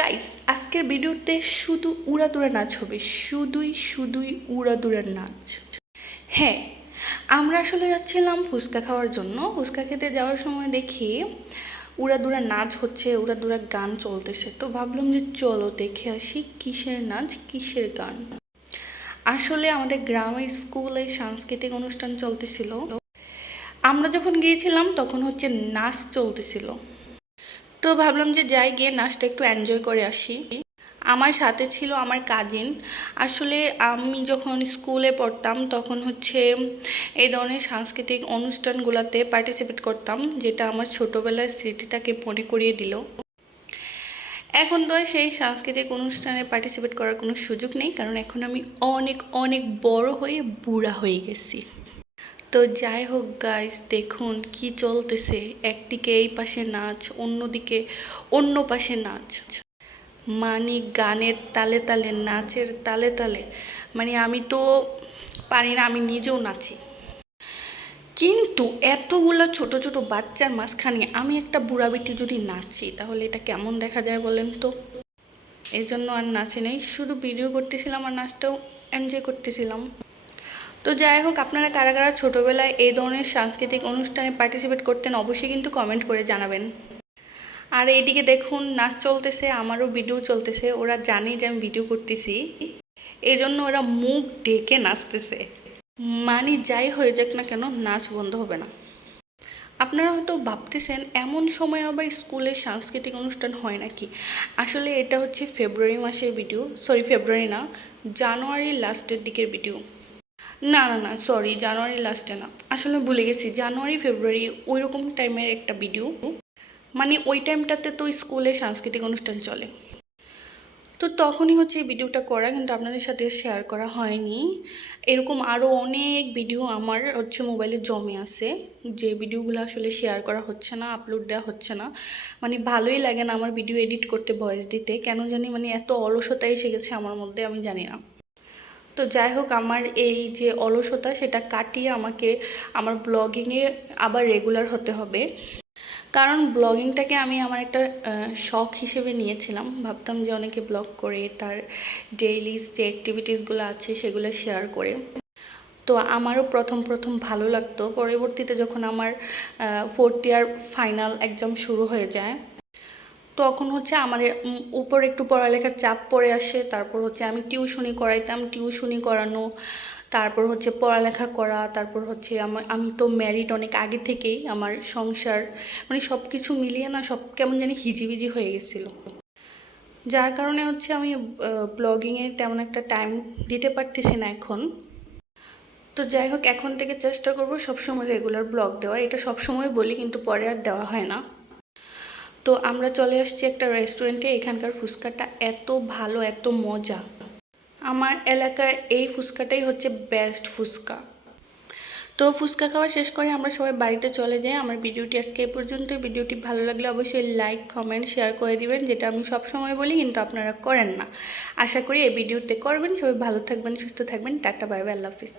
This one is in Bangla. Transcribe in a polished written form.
গাইস, আজকের ভিডিওতে শুধু উড়াদুরা নাচ হবে, শুধুই উড়াদুরা নাচ। হ্যাঁ, আমরা আসলে যাচ্ছিলাম ফুচকা খাওয়ার জন্য। ফুচকা খেতে যাওয়ার সময় দেখি উড়াদুরা নাচ হচ্ছে, উড়াদুরা গান চলতেছে। তো ভাবলাম যে চলো দেখে আসি কিসের নাচ কিসের গান। আসলে আমাদের গ্রামের স্কুলে সাংস্কৃতিক অনুষ্ঠান চলতেছিল। আমরা যখন গিয়েছিলাম তখন হচ্ছে নাচ চলতেছিল। তো ভাবলাম যে যাই, গিয়ে নাচটা একটু এনজয় করে আসি। আমার সাথে ছিল আমার কাজিন। আসলে আমি যখন স্কুলে পড়তাম তখন হচ্ছে এই ধরনের সাংস্কৃতিক অনুষ্ঠানগুলোতে পার্টিসিপেট করতাম, যেটা আমার ছোটোবেলার স্মৃতিটাকে মনে করিয়ে দিল। এখন তো আর সেই সাংস্কৃতিক অনুষ্ঠানে পার্টিসিপেট করার কোনো সুযোগ নেই, কারণ এখন আমি অনেক অনেক বড় হয়ে বুড়া হয়ে গেছি। তো যাই হোক গাইস, দেখুন কি চলতেছে। একদিকে এই পাশে নাচ, অন্যদিকে অন্য পাশে নাচ। মানে গানের তালে তালে, নাচের তালে তালে, মানে আমি তো পারি না, আমি নিজেও নাচি। কিন্তু এতগুলো ছোট ছোট বাচ্চার মাঝখানে আমি একটা বুড়া বেটি যদি নাচি, তাহলে এটা কেমন দেখা যায় বলেন তো। এই জন্য আর নাচি নেই, শুধু ভিডিও করতেছিলাম আর নাচটাও এনজয় করতেছিলাম। তো যাই হোক, আপনারা কারা কারা ছোটোবেলায় এই ধরনের সাংস্কৃতিক অনুষ্ঠানে পার্টিসিপেট করতেন অবশ্যই কিন্তু কমেন্ট করে জানাবেন। আর এইদিকে দেখুন নাচ চলতেছে, আমারও ভিডিও চলতেছে। ওরা জানে যে আমি ভিডিও করতেছি, এই জন্য ওরা মুখ ডেকে নাচতেছে। মানে যাই হয়ে যাক না কেন, নাচ বন্ধ হবে না। আপনারা হয়তো ভাবতেছেন এমন সময় আবার স্কুলে সাংস্কৃতিক অনুষ্ঠান হয় নাকি। আসলে এটা হচ্ছে ফেব্রুয়ারি মাসের ভিডিও, সরি ফেব্রুয়ারি না, জানুয়ারির লাস্টের দিকের ভিডিও। না না না, সরি, জানুয়ারি লাস্টে না, আসলে ভুলে গেছি, জানুয়ারি ফেব্রুয়ারি ওই রকম টাইমের একটা ভিডিও। মানে ওই টাইমটাতে তো স্কুলে সাংস্কৃতিক অনুষ্ঠান চলে। তো তখনই হচ্ছে এই ভিডিওটা করা, কিন্তু আপনাদের সাথে শেয়ার করা হয়নি। এরকম আরও অনেক ভিডিও আমার হচ্ছে মোবাইলে জমে আছে, যে ভিডিওগুলো আসলে শেয়ার করা হচ্ছে না, আপলোড দেওয়া হচ্ছে না। মানে ভালোই লাগে না আমার ভিডিও এডিট করতে, ভয়েস দিতে, কেন জানি মানে এত অলসতা এসে গেছে আমার মধ্যে, আমি জানি না। তো যাই হোক, আমার এই যে অলসতা সেটা কাটিয়ে আমাকে আমার ব্লগিংয়ে আবার রেগুলার হতে হবে। কারণ ব্লগিংটাকে আমি আমার একটা শখ হিসেবে নিয়েছিলাম। ভাবতাম যে অনেকে ব্লগ করে তার ডেইলি যে অ্যাক্টিভিটিসগুলো আছে সেগুলো শেয়ার করে। তো আমারও প্রথম প্রথম ভালো লাগতো। পরবর্তীতে যখন আমার 4th ইয়ার ফাইনাল এক্সাম শুরু হয়ে যায়, তখন হচ্ছে আমার উপর একটু পড়ালেখার চাপ পড়ে আসে। তারপর হচ্ছে আমি টিউশনি করাইতাম, টিউশনি করানো, তারপর হচ্ছে পড়ালেখা করা, তারপর হচ্ছে আমি তো ম্যারিড অনেক আগে থেকেই, আমার সংসার, মানে সব কিছু মিলিয়ে না সব কেমন জানি হিজিবিজি হয়ে গেছিলো। যার কারণে হচ্ছে আমি ব্লগিংয়ে তেমন একটা টাইম দিতে পারতেছি না এখন। তো যাই হোক, এখন থেকে চেষ্টা করব সবসময় রেগুলার ব্লগ দেওয়া। এটা সবসময় বলি, কিন্তু পরে আর দেওয়া হয় না। তো আমরা চলে আসছি একটা রেস্টুরেন্টে। এখানকার ফুচকাটা এত ভালো, এত মজা। আমার এলাকায় এই ফুচকাটাই হচ্ছে বেস্ট ফুচকা। তো ফুচকা খাওয়া শেষ করে আমরা সবাই বাড়িতে চলে যাই। আমার ভিডিওটি আজকে এই পর্যন্ত। ভিডিওটি ভালো লাগলে অবশ্যই লাইক, কমেন্ট, শেয়ার করে দিবেন, যেটা আমি সবসময় বলি কিন্তু আপনারা করেন না। আশা করি এই ভিডিওতে করবেন। সবাই ভালো থাকবেন, সুস্থ থাকবেন। টাটা, বাই বাই, আল্লাহ হাফিজ।